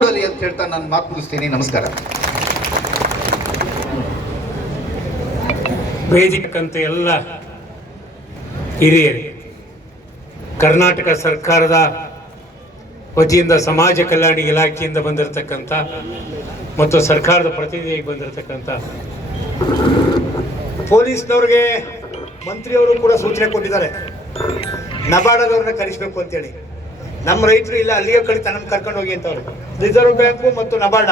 ಅಂತ ಹೇಳ್ತಾ ನಾನು ಮಾತು ಮುಗಿಸ್ತೀನಿ. ನಮಸ್ಕಾರ. ವೇದಿಕಂತ ಎಲ್ಲ ಹಿರಿಯರು, ಕರ್ನಾಟಕ ಸರ್ಕಾರದ ವತಿಯಿಂದ ಸಮಾಜ ಕಲ್ಯಾಣ ಇಲಾಖೆಯಿಂದ ಬಂದಿರತಕ್ಕಂಥ ಮತ್ತು ಸರ್ಕಾರದ ಪ್ರತಿನಿಧಿಯಾಗಿ ಬಂದಿರತಕ್ಕಂಥ ಪೊಲೀಸ್ನವ್ರಿಗೆ ಮಂತ್ರಿಯವರು ಕೂಡ ಸೂಚನೆ ಕೊಟ್ಟಿದ್ದಾರೆ. ನಬಾರ್ಡದವ್ರನ್ನ ಕರೆಸಬೇಕು ಅಂತೇಳಿ. ನಮ್ಮ ರೈತರು ಇಲ್ಲ, ಅಲ್ಲಿಗೆ ಕಳಿತ ನಮ್ಗೆ ಕರ್ಕೊಂಡು ಹೋಗಿ ಅಂತವ್ರು. ರಿಸರ್ವ್ ಬ್ಯಾಂಕ್ ಮತ್ತು ನಬಾರ್ಡ.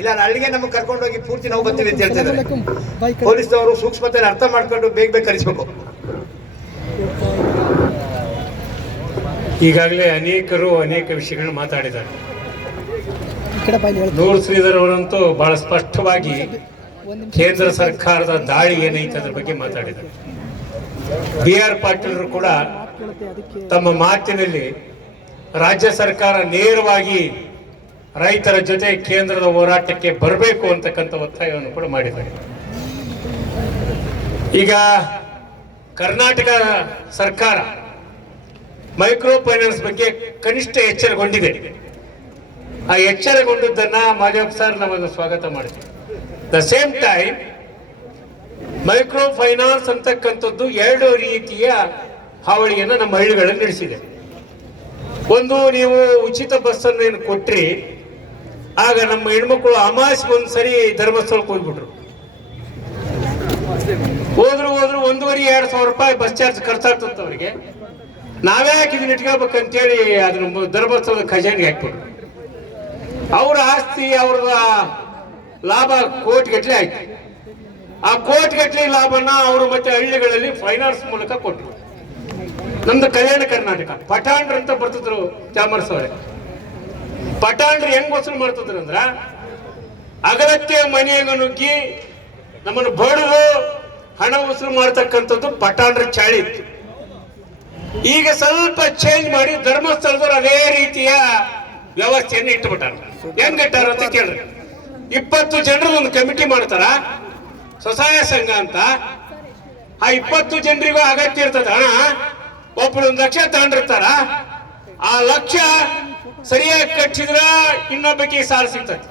ಇಲ್ಲ ಅಲ್ಲಿಗೆ ನಮ್ಗೆ ಕರ್ಕೊಂಡು ಹೋಗಿ ಪೂರ್ತಿ ನಾವು ಬರ್ತೀವಿ ಅಂತ ಹೇಳ್ತಾರೆ ಪೊಲೀಸ್ನವರು ಸೂಕ್ಷ್ಮತೆ ಅರ್ಥ ಮಾಡ್ಕೊಂಡು ಬೇಗ ಬೇಗ ಕರೆಸಬೇಕು. ಈಗಾಗಲೇ ಅನೇಕರು ಅನೇಕ ವಿಷಯಗಳನ್ನ ಮಾತಾಡಿದ್ದಾರೆ. ನೂರು ಶ್ರೀಧರ್ ಅವರಂತೂ ಬಹಳ ಸ್ಪಷ್ಟವಾಗಿ ಕೇಂದ್ರ ಸರ್ಕಾರದ ದಾಳಿ ಏನೈತೆ ಅದ್ರ ಬಗ್ಗೆ ಮಾತಾಡಿದ್ದಾರೆ. ಬಿ ಆರ್ ಪಾಟೀಲರು ಕೂಡ ತಮ್ಮ ಮಾತಿನಲ್ಲಿ ರಾಜ್ಯ ಸರ್ಕಾರ ನೇರವಾಗಿ ರೈತರ ಜೊತೆ ಕೇಂದ್ರದ ಹೋರಾಟಕ್ಕೆ ಬರಬೇಕು ಅಂತಕ್ಕಂಥ ಒತ್ತಾಯವನ್ನು ಕೂಡ ಮಾಡಿದ್ದಾರೆ. ಈಗ ಕರ್ನಾಟಕ ಸರ್ಕಾರ ಮೈಕ್ರೋ ಫೈನಾನ್ಸ್ ಬಗ್ಗೆ ಕನಿಷ್ಠ ಎಚ್ಚರಗೊಂಡಿದೆ. ಆ ಎಚ್ಚರಗೊಂಡದ್ದನ್ನ ಮಾದೇವ್ ಸರ್ ನಮಗೆ ಸ್ವಾಗತ ಮಾಡಿದೆ the same time micro finance ಅಂತಕ್ಕಂಥದ್ದು ಎರಡು ರೀತಿಯ ಹಾವಳಿಯನ್ನು ನಮ್ಮ ಹಳ್ಳಿಗಳಲ್ಲಿ ನಡೆಸಿದೆ. ಒಂದು ನೀವು ಉಚಿತ ಬಸ್ ಅನ್ನು ಕೊಟ್ರಿ, ಆಗ ನಮ್ಮ ಹೆಣ್ಮಕ್ಳು ಅಮಾಸ್ಗೆ ಒಂದ್ಸರಿ ಧರ್ಮಸ್ಥಳಕ್ಕೆ ಹೋಗ್ಬಿಟ್ರು. ಹೋದ್ರು ಹೋದ್ರು ಒಂದೂವರೆ ಎರಡು ಸಾವಿರ ರೂಪಾಯಿ ಬಸ್ ಚಾರ್ಜ್ ಖರ್ಚಾಗ್ತಂತ ಅವರಿಗೆ. ನಾವ್ಯಾಕೆ ಇದನ್ನ ಇಟ್ಕೋಬೇಕಂತೇಳಿ ಅದನ್ನ ಅದ್ರ ಧರ್ಮಸ್ಥಳದ ಖಜಾನೆಗೆ ಹಾಕ್ಬಿಟ್ರು. ಅವ್ರ ಆಸ್ತಿ, ಅವ್ರದ ಲಾಭ ಕೋಟಿಗಟ್ಟಲೆ ಆಯ್ತು. ಆ ಕೋಟಿಗಟ್ಟಲೆ ಲಾಭನ ಅವರು ಮತ್ತೆ ಹಳ್ಳಿಗಳಲ್ಲಿ ಫೈನಾನ್ಸ್ ಮೂಲಕ ಕೊಟ್ಟರು ನಮ್ದು ಕಲ್ಯಾಣ ಕರ್ನಾಟಕ. ಪಠಾಣ್ರು ಅಂತ ಬರ್ತಿದ್ರು ಚಾಮರ್ಸ್ ಅವರೇ. ಹೆಂಗ್ ವಸೂಲು ಮಾಡ್ತಿದ್ರು ಅಂದ್ರ, ಅಗಲಕ್ಕೆ ಮನೆಯಾಗ ನುಗ್ಗಿ ನಮ್ಮನ್ನು ಬಡದು ಹಣ ವಸೂಲು ಮಾಡ್ತಕ್ಕಂಥದ್ದು ಪಠಾಣ್ರ ಚಾಳಿ ಇತ್ತು. ಈಗ ಸ್ವಲ್ಪ ಚೇಂಜ್ ಮಾಡಿ ಧರ್ಮಸ್ಥಳದವ್ರು ಅದೇ ರೀತಿಯ ವ್ಯವಸ್ಥೆಯನ್ನು ಇಟ್ಟುಬಿಟ್ಟಾರ. ಹೆಂಗ್ ಇಟ್ಟಾರ ಅಂತ ಕೇಳ್ರಿ. ಇಪ್ಪತ್ತು ಜನರು ಒಂದು ಕಮಿಟಿ ಮಾಡ್ತಾರ. ಸ್ವಸಹಾಯ ಸಂಘ ಅಂತ. ಆ ಇಪ್ಪತ್ತು ಜನರಿಗೂ ಅಗತ್ಯ ಇರ್ತದೆ ಹಣ. ಒಬ್ಬರು ಒಂದು ಲಕ್ಷ ತಗೊಂಡಿರ್ತಾರ, ಆ ಲಕ್ಷ ಸರಿಯಾಗಿ ಕಟ್ಟಿದ್ರ ಇನ್ನೊಬ್ಬಕ್ಕೆ ಸಾಲ ಸಿಗ್ತದೆ.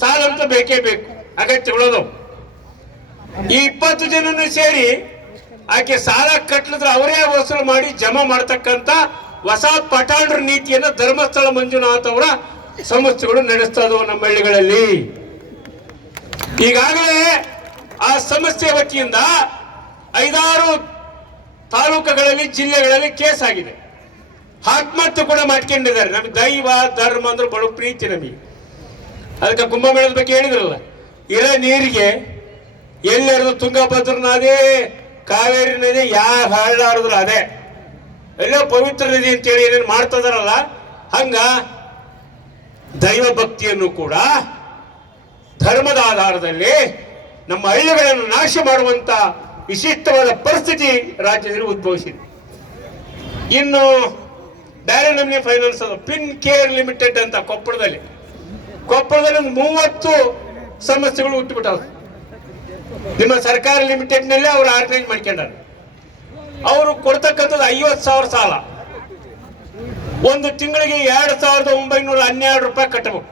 ಸಾಲ ಅಂತ ಬೇಕೇ ಬೇಕು. ಅಗತ್ಯಗಳದು ಈ ಇಪ್ಪತ್ತು ಜನನ ಸೇರಿ ಆಕೆ ಸಾಲ ಕಟ್ಟಲಿದ್ರೆ ಅವರೇ ವಸೂಲು ಮಾಡಿ ಜಮಾ ಮಾಡ್ತಕ್ಕಂತ ಹೊಸ ಪಟಾಂಡ್ರ ನೀತಿಯನ್ನ ಧರ್ಮಸ್ಥಳ ಮಂಜುನಾಥ್ ಅವರ ಸಂಸ್ಥೆಗಳು ನಡೆಸ್ತಾ ಇದಾವೆ ನಮ್ಮ ಹಳ್ಳಿಗಳಲ್ಲಿ. ಈಗಾಗಲೇ ಆ ಸಂಸ್ಥೆ ವತಿಯಿಂದ ಐದಾರು ತಾಲೂಕುಗಳಲ್ಲಿ, ಜಿಲ್ಲೆಗಳಲ್ಲಿ ಕೇಸ್ ಆಗಿದೆ. ಆತ್ಮಹತ್ಯೆ ಕೂಡ ಮಾಡ್ಕೊಂಡಿದ್ದಾರೆ. ನಮ್ಗೆ ದೈವ, ಧರ್ಮ ಅಂದ್ರೆ ಬಹಳ ಪ್ರೀತಿ ನಮಗೆ. ಅದಕ್ಕೆ ಕುಂಭಮೇಳದ ಬಗ್ಗೆ ಹೇಳಿದ್ರಲ್ಲ, ಇರೋ ನೀರಿಗೆ ಎಲ್ಲಿರೋದು ತುಂಗಭದ್ರ ನದಿ ಕಾವೇರಿ ನದಿ ಯಾವ ಹಳ್ಳಾಡಿದ್ರು ಅದೇ. ಎಲ್ಲೋ ಪವಿತ್ರ ನದಿ ಅಂತೇಳಿ ಏನೇನು ಮಾಡ್ತದಾರಲ್ಲ ಹಂಗ ದೈವ ಭಕ್ತಿಯನ್ನು ಕೂಡ ಧರ್ಮದ ಆಧಾರದಲ್ಲಿ ನಮ್ಮ ಹಳ್ಳಿಗಳನ್ನು ನಾಶ ಮಾಡುವಂತ ವಿಶಿಷ್ಟವಾದ ಪರಿಸ್ಥಿತಿ ರಾಜ್ಯದಲ್ಲಿ ಉದ್ಭವಿಸಿದೆ. ಇನ್ನು ಬೇರೆ ನಮಗೆ ಫೈನಾನ್ಸ್ ಪಿನ್ ಕೇರ್ ಲಿಮಿಟೆಡ್ ಅಂತ ಕೊಪ್ಪಳದಲ್ಲಿ. ಕೊಪ್ಪಳದಲ್ಲಿ ಒಂದು ಮೂವತ್ತು ಸಮಸ್ಯೆಗಳು ಹುಟ್ಟುಬಿಟ್ಟವು. ನಿಮ್ಮ ಸರ್ಕಾರ ಲಿಮಿಟೆಡ್ನಲ್ಲಿ ಅವರು ಆರ್ಗನೈಸ್ ಮಾಡ್ಕೊಂಡಾರ. ಅವರು ಕೊಡ್ತಕ್ಕಂಥದ್ದು ಐವತ್ತು ಸಾವಿರ ಸಾಲ. ಒಂದು ತಿಂಗಳಿಗೆ ಎರಡು ಸಾವಿರದ ಒಂಬೈನೂರ ಹನ್ನೆರಡು ರೂಪಾಯಿ ಕಟ್ಟಬೇಕು.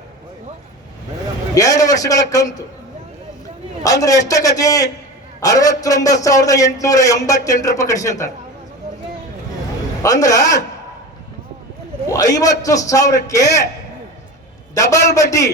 ಎರಡು ವರ್ಷಗಳ ಕಂತು. ಅಂದ್ರೆ ಎಷ್ಟಕತಿ ಅರವತ್ತೊಂಬತ್ತು ಸಾವಿರದ ಎಂಟುನೂರ ಎಂಬತ್ತೆಂಟು ರೂಪಾಯಿ ಕಟ್ಸ್ಕೊಂತಾರೆ ಅಂದ್ರ ಐವತ್ತು ಸಾವಿರಕ್ಕೆ ಡಬಲ್ ಬಡ್ಡಿ